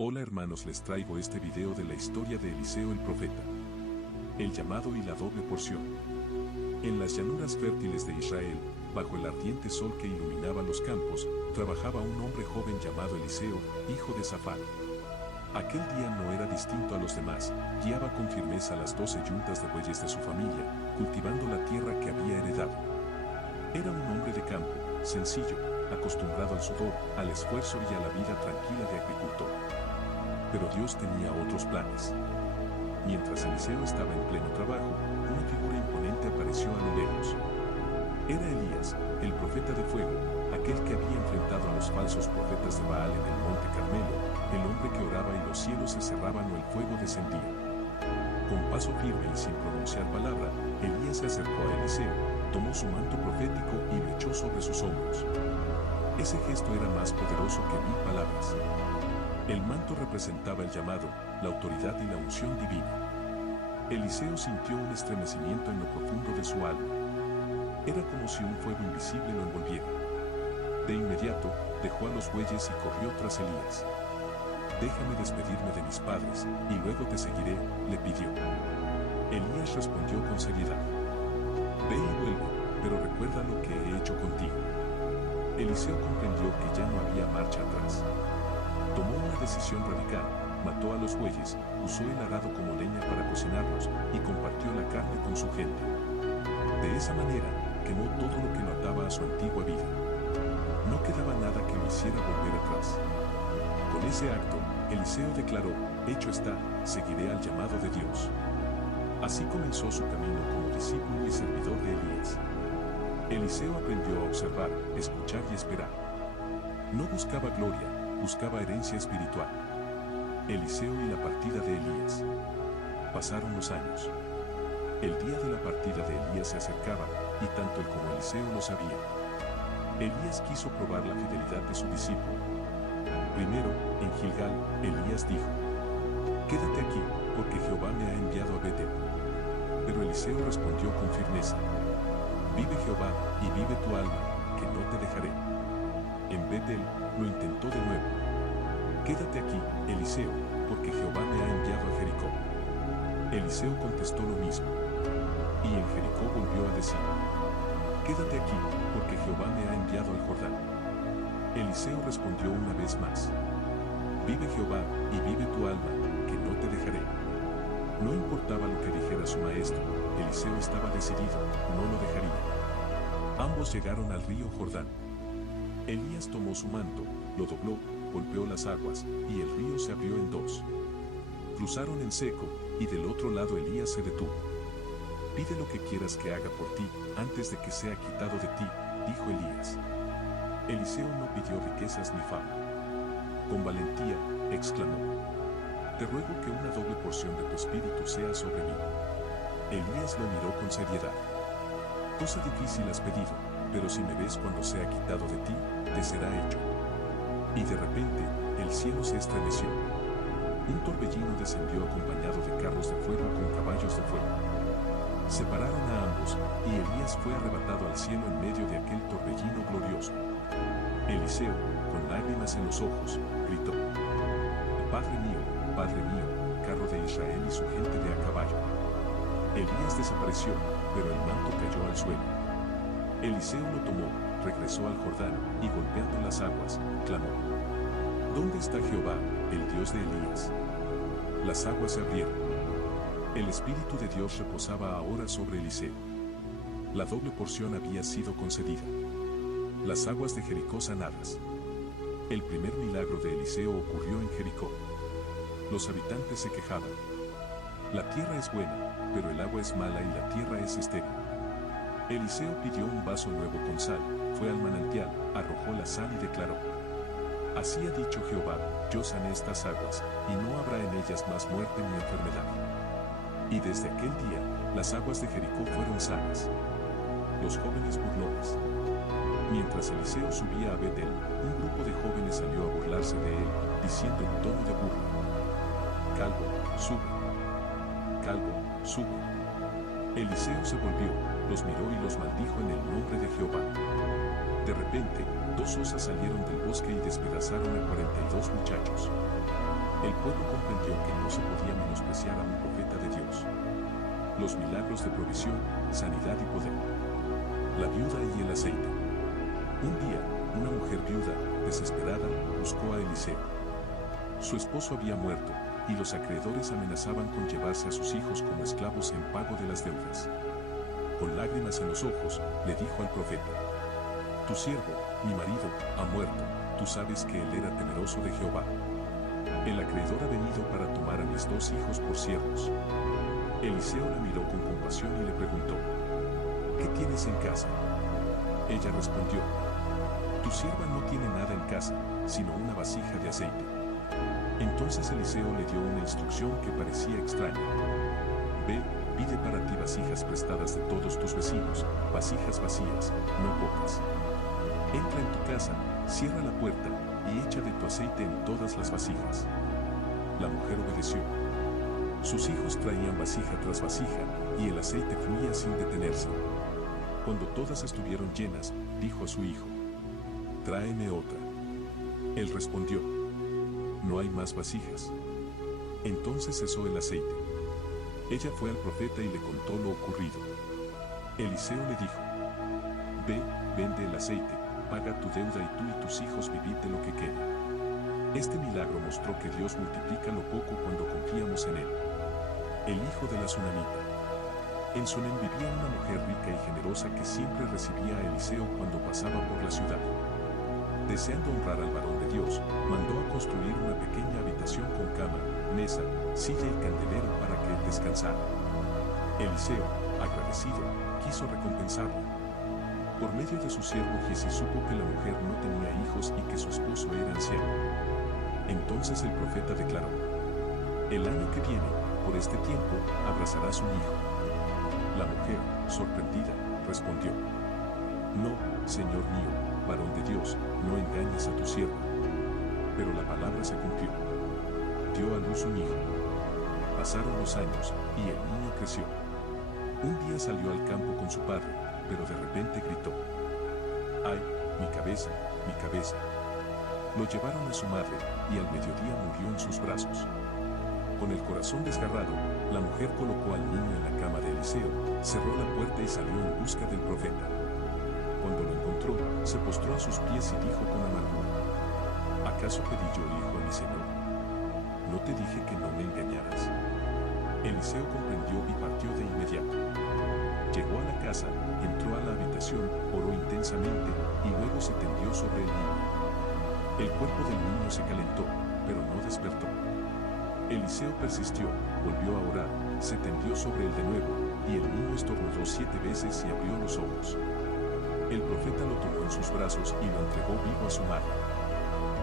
Hola hermanos, les traigo este video de la historia de Eliseo el profeta. El llamado y la doble porción. En las llanuras fértiles de Israel, bajo el ardiente sol que iluminaba los campos, trabajaba un hombre joven llamado Eliseo, hijo de Safán. Aquel día no era distinto a los demás, guiaba con firmeza las 12 yuntas de bueyes de su familia, cultivando la tierra que había heredado. Era un hombre de campo, sencillo, acostumbrado al sudor, al esfuerzo y a la vida tranquila de agricultor. Pero Dios tenía otros planes. Mientras Eliseo estaba en pleno trabajo, una figura imponente apareció a lo lejos. Era Elías, el profeta de fuego, aquel que había enfrentado a los falsos profetas de Baal en el monte Carmelo, el hombre que oraba y los cielos se cerraban o el fuego descendía. Con paso firme y sin pronunciar palabra, Elías se acercó a Eliseo, tomó su manto profético y lo echó sobre sus hombros. Ese gesto era más poderoso que 1000 palabras. El manto representaba el llamado, la autoridad y la unción divina. Eliseo sintió un estremecimiento en lo profundo de su alma. Era como si un fuego invisible lo envolviera. De inmediato, dejó a los bueyes y corrió tras Elías. «Déjame despedirme de mis padres, y luego te seguiré», le pidió. Elías respondió con seriedad. «Ve y vuelve, pero recuerda lo que he hecho contigo». Eliseo comprendió que ya no había marcha atrás. Tomó una decisión radical, mató a los bueyes, usó el arado como leña para cocinarlos y compartió la carne con su gente. De esa manera, quemó todo lo que lo ataba a su antigua vida. No quedaba nada que lo hiciera volver atrás. Con ese acto, Eliseo declaró: «Hecho está, seguiré al llamado de Dios». Así comenzó su camino como discípulo y servidor de Elías. Eliseo aprendió a observar, escuchar y esperar. No buscaba gloria, buscaba herencia espiritual. Eliseo y la partida de Elías. Pasaron los años. El día de la partida de Elías se acercaba, y tanto él como Eliseo lo sabían. Elías quiso probar la fidelidad de su discípulo. Primero, en Gilgal, Elías dijo: «Quédate aquí, porque Jehová me ha enviado a Betel». Pero Eliseo respondió con firmeza: «Vive Jehová, y vive tu alma, que no te dejaré». En Betel, lo intentó de nuevo. «Quédate aquí, Eliseo, porque Jehová me ha enviado a Jericó». Eliseo contestó lo mismo. Y en Jericó volvió a decir: «Quédate aquí, porque Jehová me ha enviado al Jordán». Eliseo respondió una vez más: «Vive Jehová, y vive tu alma, que no te dejaré». No importaba lo que dijera su maestro, Eliseo estaba decidido, no lo dejaría. Ambos llegaron al río Jordán. Elías tomó su manto, lo dobló, golpeó las aguas, y el río se abrió en dos. Cruzaron en seco, y del otro lado Elías se detuvo. «Pide lo que quieras que haga por ti, antes de que sea quitado de ti», dijo Elías. Eliseo no pidió riquezas ni fama. Con valentía, exclamó: «Te ruego que una doble porción de tu espíritu sea sobre mí». Elías lo miró con seriedad. «Cosa difícil has pedido, pero si me ves cuando sea quitado de ti, te será hecho». Y de repente, el cielo se estremeció. Un torbellino descendió acompañado de carros de fuego con caballos de fuego. Separaron a ambos, y Elías fue arrebatado al cielo en medio de aquel torbellino glorioso. Eliseo, con lágrimas en los ojos, gritó: Padre mío, carro de Israel y su gente de a caballo». Elías desapareció, pero el manto cayó al suelo. Eliseo lo tomó, regresó al Jordán, y golpeando las aguas, clamó: «¿Dónde está Jehová, el Dios de Elías?». Las aguas se abrieron. El Espíritu de Dios reposaba ahora sobre Eliseo. La doble porción había sido concedida. Las aguas de Jericó sanadas. El primer milagro de Eliseo ocurrió en Jericó. Los habitantes se quejaban: «La tierra es buena, pero el agua es mala y la tierra es estéril». Eliseo pidió un vaso nuevo con sal, fue al manantial, arrojó la sal y declaró: «Así ha dicho Jehová, yo sané estas aguas, y no habrá en ellas más muerte ni enfermedad». Y desde aquel día, las aguas de Jericó fueron sanas. Los jóvenes burlones. Mientras Eliseo subía a Betel, un grupo de jóvenes salió a burlarse de él, diciendo en tono de burla: «Calvo, sube. Calvo, sube». Eliseo se volvió, los miró y los maldijo en el nombre de Jehová. De repente, 2 osas salieron del bosque y despedazaron a 42 muchachos. El pueblo comprendió que no se podía menospreciar a un profeta de Dios. Los milagros de provisión, sanidad y poder. La viuda y el aceite. Un día, una mujer viuda, desesperada, buscó a Eliseo. Su esposo había muerto, y los acreedores amenazaban con llevarse a sus hijos como esclavos en pago de las deudas. Con lágrimas en los ojos, le dijo al profeta: Tu siervo, mi marido, ha muerto, tú sabes que él era temeroso de Jehová. El acreedor ha venido para tomar a mis 2 hijos por siervos. Eliseo la miró con compasión y le preguntó: ¿Qué tienes en casa? Ella respondió: Tu sierva no tiene nada en casa, sino una vasija de aceite. Entonces Eliseo le dio una instrucción que parecía extraña. Ve, pide para ti vasijas prestadas de todos tus vecinos, vasijas vacías, no pocas. Entra en tu casa, cierra la puerta, y echa de tu aceite en todas las vasijas. La mujer obedeció. Sus hijos traían vasija tras vasija, y el aceite fluía sin detenerse. Cuando todas estuvieron llenas, dijo a su hijo: Tráeme otra. Él respondió: No hay más vasijas. Entonces cesó el aceite. Ella fue al profeta y le contó lo ocurrido. Eliseo le dijo: Ve, vende el aceite, paga tu deuda y tú y tus hijos vivid de lo que quede. Este milagro mostró que Dios multiplica lo poco cuando confiamos en Él. El hijo de la Sunamita. En Sunem vivía una mujer rica y generosa que siempre recibía a Eliseo cuando pasaba por la ciudad. Deseando honrar al varón de Dios, mandó a construir una pequeña habitación con cama, mesa, silla y candelero para que él descansara. Eliseo, agradecido, quiso recompensarla. Por medio de su siervo Giezi supo que la mujer no tenía hijos y que su esposo era anciano. Entonces el profeta declaró: El año que viene, por este tiempo, abrazarás un hijo. La mujer, sorprendida, respondió: No, Señor mío, varón de Dios, no engañes a tu sierva. Pero la palabra se cumplió. Dio a luz un hijo. Pasaron los años, y el niño creció. Un día salió al campo con su padre, pero de repente gritó: ¡Ay, mi cabeza, mi cabeza! Lo llevaron a su madre, y al mediodía murió en sus brazos. Con el corazón desgarrado, la mujer colocó al niño en la cama de Eliseo, cerró la puerta y salió en busca del profeta. Cuando lo encontró, se postró a sus pies y dijo con amargura: ¿Acaso pedí yo hijo a mi señor? ¿No te dije que no me engañaras? Eliseo comprendió y partió de inmediato. Llegó a la casa, entró a la habitación, oró intensamente, y luego se tendió sobre el niño. El cuerpo del niño se calentó, pero no despertó. Eliseo persistió, volvió a orar, se tendió sobre él de nuevo, y el niño estornudó 7 veces y abrió los ojos. El profeta lo tomó en sus brazos y lo entregó vivo a su madre.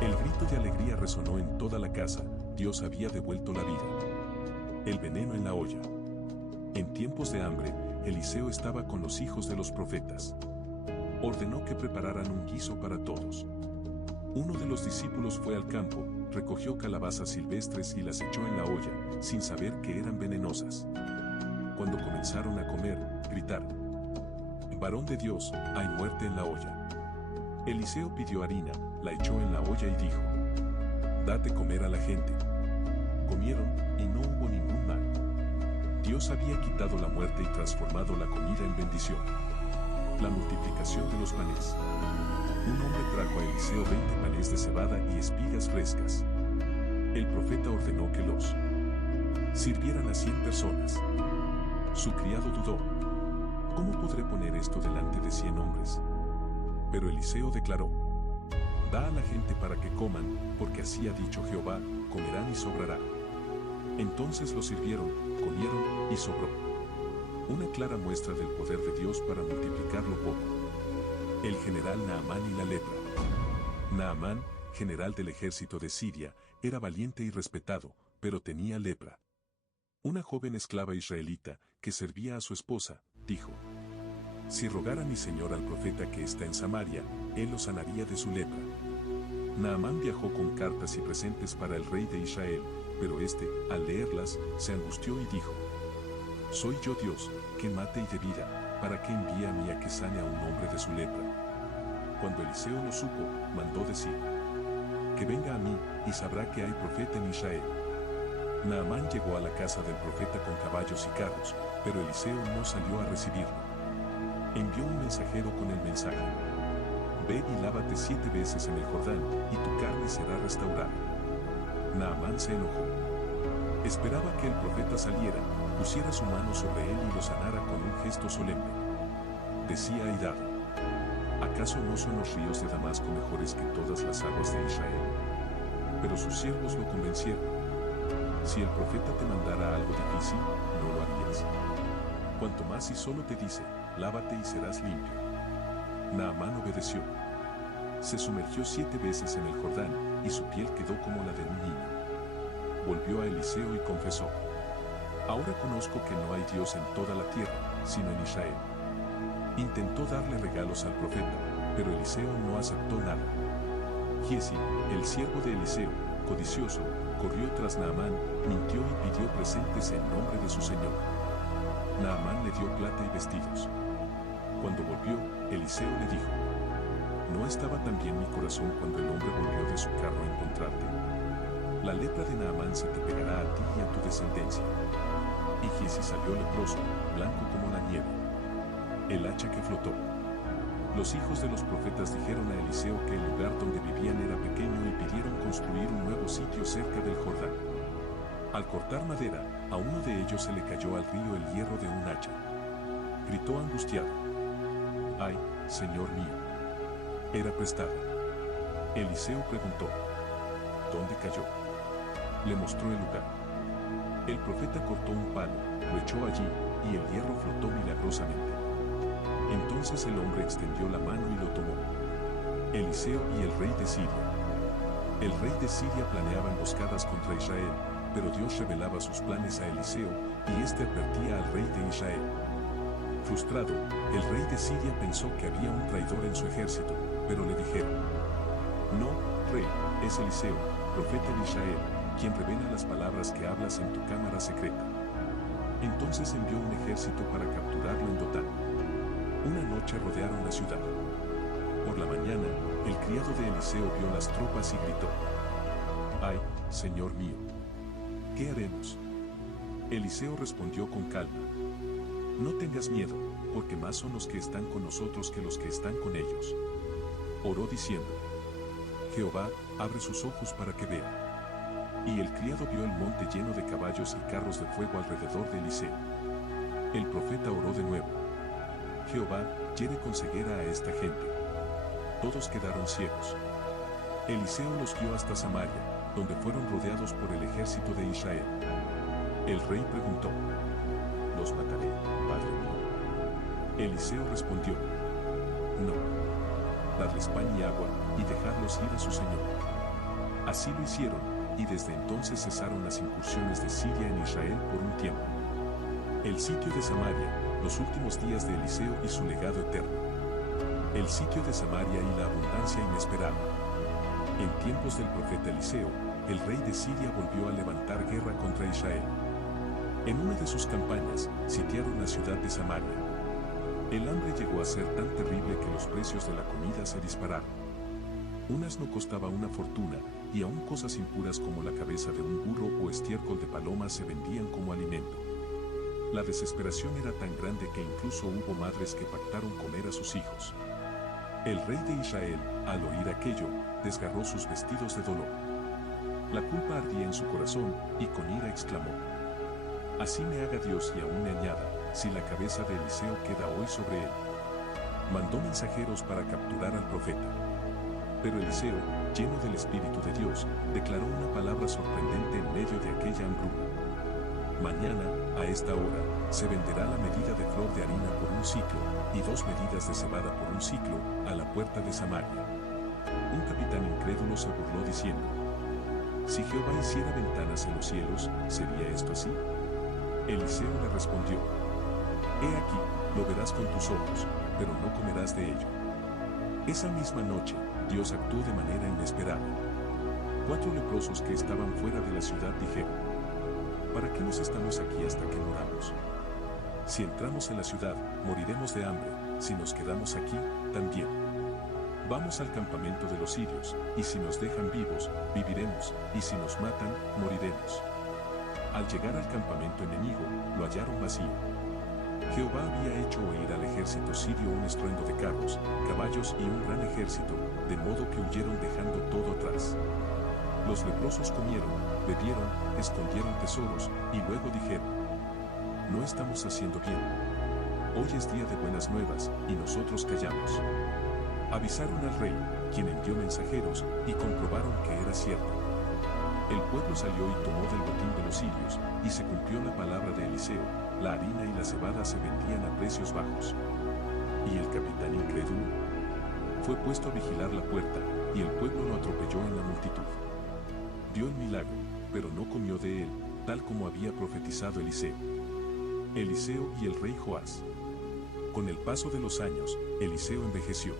El grito de alegría resonó en toda la casa: Dios había devuelto la vida. El veneno en la olla. En tiempos de hambre, Eliseo estaba con los hijos de los profetas. Ordenó que prepararan un guiso para todos. Uno de los discípulos fue al campo, recogió calabazas silvestres y las echó en la olla, sin saber que eran venenosas. Cuando comenzaron a comer, gritaron: Varón de Dios, hay muerte en la olla. Eliseo pidió harina, la echó en la olla y dijo: Date comer a la gente. Comieron, y no hubo ningún mal. Dios había quitado la muerte y transformado la comida en bendición. La multiplicación de los panes. Un hombre trajo a Eliseo 20 panes de cebada y espigas frescas. El profeta ordenó que los sirvieran a 100 personas. Su criado dudó: ¿Cómo podré poner esto delante de 100 hombres? Pero Eliseo declaró: Da a la gente para que coman, porque así ha dicho Jehová, comerán y sobrará. Entonces lo sirvieron, comieron, y sobró. Una clara muestra del poder de Dios para multiplicar lo poco. El general Naamán y la lepra. Naamán, general del ejército de Siria, era valiente y respetado, pero tenía lepra. Una joven esclava israelita, que servía a su esposa, dijo: Si rogara mi señor al profeta que está en Samaria, él lo sanaría de su lepra. Naamán viajó con cartas y presentes para el rey de Israel, pero este, al leerlas, se angustió y dijo: ¿Soy yo Dios, que mate y dé vida, para que envíe a mí a que sane a un hombre de su lepra? Cuando Eliseo lo supo, mandó decir: que venga a mí, y sabrá que hay profeta en Israel. Naamán llegó a la casa del profeta con caballos y carros, pero Eliseo no salió a recibirlo. Envió un mensajero con el mensaje: ve y lávate 7 veces en el Jordán, y tu carne será restaurada. Naamán se enojó. Esperaba que el profeta saliera, pusiera su mano sobre él y lo sanara con un gesto solemne. Decía airado: ¿acaso no son los ríos de Damasco mejores que todas las aguas de Israel? Pero sus siervos lo convencieron: si el profeta te mandara algo difícil, no lo harías. Cuanto más si solo te dice: lávate y serás limpio. Naamán obedeció. Se sumergió 7 veces en el Jordán, y su piel quedó como la de un niño. Volvió a Eliseo y confesó: ahora conozco que no hay Dios en toda la tierra, sino en Israel. Intentó darle regalos al profeta, pero Eliseo no aceptó nada. Giezi, el siervo de Eliseo, codicioso, corrió tras Naamán, mintió y pidió presentes en nombre de su señor. Naamán le dio plata y vestidos. Cuando volvió, Eliseo le dijo: ¿no estaba también mi corazón cuando el hombre volvió de su carro a encontrarte? La lepra de Naamán se te pegará a ti y a tu descendencia. Y Giezi salió leproso, blanco como la nieve. El hacha que flotó. Los hijos de los profetas dijeron a Eliseo que el lugar donde vivían era pequeño y pidieron construir un nuevo sitio cerca del Jordán. Al cortar madera, a uno de ellos se le cayó al río el hierro de un hacha. Gritó angustiado: ¡ay, Señor mío! Era prestada. Eliseo preguntó: ¿dónde cayó? Le mostró el lugar. El profeta cortó un palo, lo echó allí, y el hierro flotó milagrosamente. Entonces el hombre extendió la mano y lo tomó. Eliseo y el rey de Siria. El rey de Siria planeaba emboscadas contra Israel, pero Dios revelaba sus planes a Eliseo, y éste advertía al rey de Israel. Frustrado, el rey de Siria pensó que había un traidor en su ejército, pero le dijeron: no, rey, es Eliseo, profeta de Israel, quien revela las palabras que hablas en tu cámara secreta. Entonces envió un ejército para capturarlo en Dotán. Una noche rodearon la ciudad. Por la mañana, el criado de Eliseo vio las tropas y gritó: ¡ay, Señor mío! ¿Qué haremos? Eliseo respondió con calma: no tengas miedo, porque más son los que están con nosotros que los que están con ellos. Oró diciendo: Jehová, abre sus ojos para que vea. Y el criado vio el monte lleno de caballos y carros de fuego alrededor de Eliseo. El profeta oró de nuevo: Jehová, hiere con ceguera a esta gente. Todos quedaron ciegos. Eliseo los guió hasta Samaria, donde fueron rodeados por el ejército de Israel. El rey preguntó: ¿los mataré, padre mío? Eliseo respondió: no. Dadles pan y agua, y dejadlos ir a su señor. Así lo hicieron, y desde entonces cesaron las incursiones de Siria en Israel por un tiempo. El sitio de Samaria, los últimos días de Eliseo y su legado eterno. El sitio de Samaria y la abundancia inesperada. En tiempos del profeta Eliseo, el rey de Siria volvió a levantar guerra contra Israel. En una de sus campañas, sitiaron la ciudad de Samaria. El hambre llegó a ser tan terrible que los precios de la comida se dispararon. Un asno costaba una fortuna, y aún cosas impuras como la cabeza de un burro o estiércol de paloma se vendían como alimento. La desesperación era tan grande que incluso hubo madres que pactaron comer a sus hijos. El rey de Israel, al oír aquello, desgarró sus vestidos de dolor. La culpa ardía en su corazón, y con ira exclamó: así me haga Dios y aún me añada, si la cabeza de Eliseo queda hoy sobre él. Mandó mensajeros para capturar al profeta. Pero Eliseo, lleno del Espíritu de Dios, declaró una palabra sorprendente en medio de aquella hambruna. Mañana, a esta hora, se venderá la medida de flor de harina por un ciclo, y 2 medidas de cebada por un ciclo, a la puerta de Samaria. Un capitán incrédulo se burló diciendo: si Jehová hiciera ventanas en los cielos, ¿sería esto así? Eliseo le respondió: he aquí, lo verás con tus ojos, pero no comerás de ello. Esa misma noche, Dios actuó de manera inesperada. 4 leprosos que estaban fuera de la ciudad dijeron: ¿para qué nos estamos aquí hasta que moramos? Si entramos en la ciudad, moriremos de hambre; si nos quedamos aquí, también. Vamos al campamento de los sirios, y si nos dejan vivos, viviremos, y si nos matan, moriremos. Al llegar al campamento enemigo, lo hallaron vacío. Jehová había hecho oír al ejército sirio un estruendo de carros, caballos y un gran ejército, de modo que huyeron dejando todo atrás. Los leprosos comieron, bebieron, escondieron tesoros, y luego dijeron: no estamos haciendo bien. Hoy es día de buenas nuevas, y nosotros callamos. Avisaron al rey, quien envió mensajeros, y comprobaron que era cierto. El pueblo salió y tomó del botín de los sirios, y se cumplió la palabra de Eliseo: la harina y la cebada se vendían a precios bajos. Y el capitán incrédulo fue puesto a vigilar la puerta, y el pueblo lo atropelló en la multitud. Vio el milagro, pero no comió de él, tal como había profetizado Eliseo. Eliseo y el rey Joás. Con el paso de los años, Eliseo envejeció.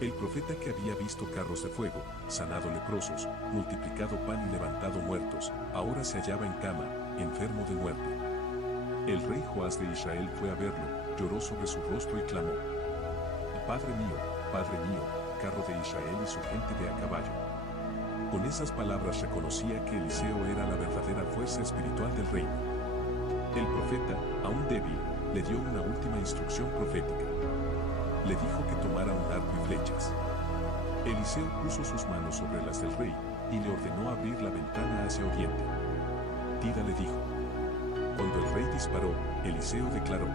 El profeta que había visto carros de fuego, sanado leprosos, multiplicado pan y levantado muertos, ahora se hallaba en cama, enfermo de muerte. El rey Joás de Israel fue a verlo, lloró sobre su rostro y clamó: Padre mío, carro de Israel y su gente de a caballo. Con esas palabras reconocía que Eliseo era la verdadera fuerza espiritual del reino. El profeta, aún débil, le dio una última instrucción profética. Le dijo que tomara un arco y flechas. Eliseo puso sus manos sobre las del rey, y le ordenó abrir la ventana hacia oriente. Tira le dijo. Cuando el rey disparó, Eliseo declaró: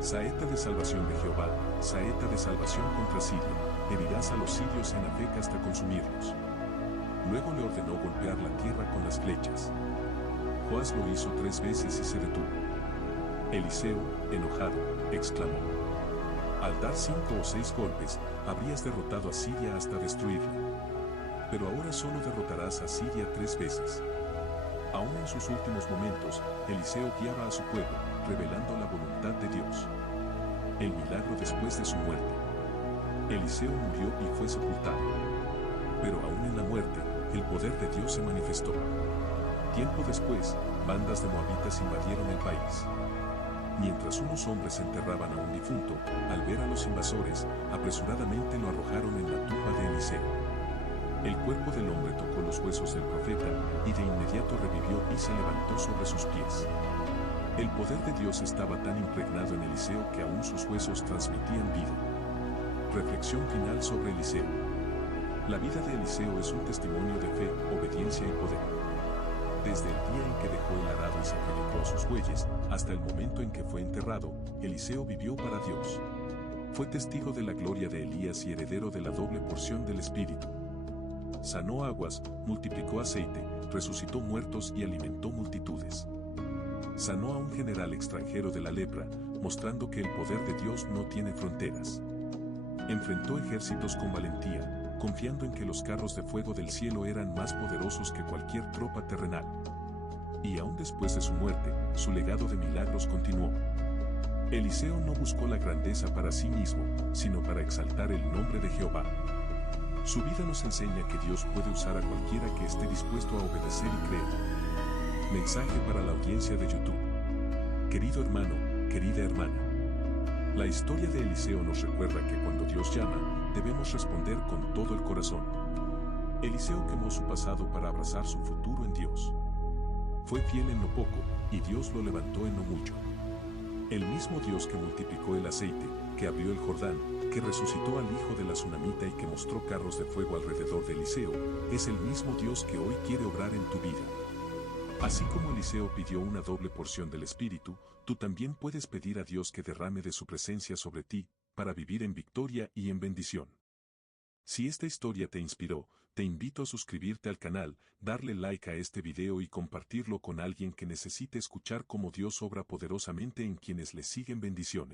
saeta de salvación de Jehová, saeta de salvación contra Siria, herirás a los sirios en Afec hasta consumirlos. Luego le ordenó golpear la tierra con las flechas. Joás lo hizo 3 veces y se detuvo. Eliseo, enojado, exclamó: al dar 5 o 6 golpes, habrías derrotado a Siria hasta destruirla. Pero ahora solo derrotarás a Siria 3 veces. Aún en sus últimos momentos, Eliseo guiaba a su pueblo, revelando la voluntad de Dios. El milagro después de su muerte. Eliseo murió y fue sepultado. Pero aún en la muerte, el poder de Dios se manifestó. Tiempo después, bandas de moabitas invadieron el país. Mientras unos hombres enterraban a un difunto, al ver a los invasores, apresuradamente lo arrojaron en la tumba de Eliseo. El cuerpo del hombre tocó los huesos del profeta, y de inmediato revivió y se levantó sobre sus pies. El poder de Dios estaba tan impregnado en Eliseo que aún sus huesos transmitían vida. Reflexión final sobre Eliseo. La vida de Eliseo es un testimonio de fe, obediencia y poder. Desde el día en que dejó el arado y sacrificó a sus bueyes, hasta el momento en que fue enterrado, Eliseo vivió para Dios. Fue testigo de la gloria de Elías y heredero de la doble porción del Espíritu. Sanó aguas, multiplicó aceite, resucitó muertos y alimentó multitudes. Sanó a un general extranjero de la lepra, mostrando que el poder de Dios no tiene fronteras. Enfrentó ejércitos con valentía, confiando en que los carros de fuego del cielo eran más poderosos que cualquier tropa terrenal. Y aún después de su muerte, su legado de milagros continuó. Eliseo no buscó la grandeza para sí mismo, sino para exaltar el nombre de Jehová. Su vida nos enseña que Dios puede usar a cualquiera que esté dispuesto a obedecer y creer. Mensaje para la audiencia de YouTube. Querido hermano, querida hermana. La historia de Eliseo nos recuerda que cuando Dios llama, debemos responder con todo el corazón. Eliseo quemó su pasado para abrazar su futuro en Dios. Fue fiel en lo poco, y Dios lo levantó en lo mucho. El mismo Dios que multiplicó el aceite, que abrió el Jordán, que resucitó al hijo de la Sunamita y que mostró carros de fuego alrededor de Eliseo, es el mismo Dios que hoy quiere obrar en tu vida. Así como Eliseo pidió una doble porción del Espíritu, tú también puedes pedir a Dios que derrame de su presencia sobre ti, para vivir en victoria y en bendición. Si esta historia te inspiró, te invito a suscribirte al canal, darle like a este video y compartirlo con alguien que necesite escuchar cómo Dios obra poderosamente en quienes le siguen. Bendiciones.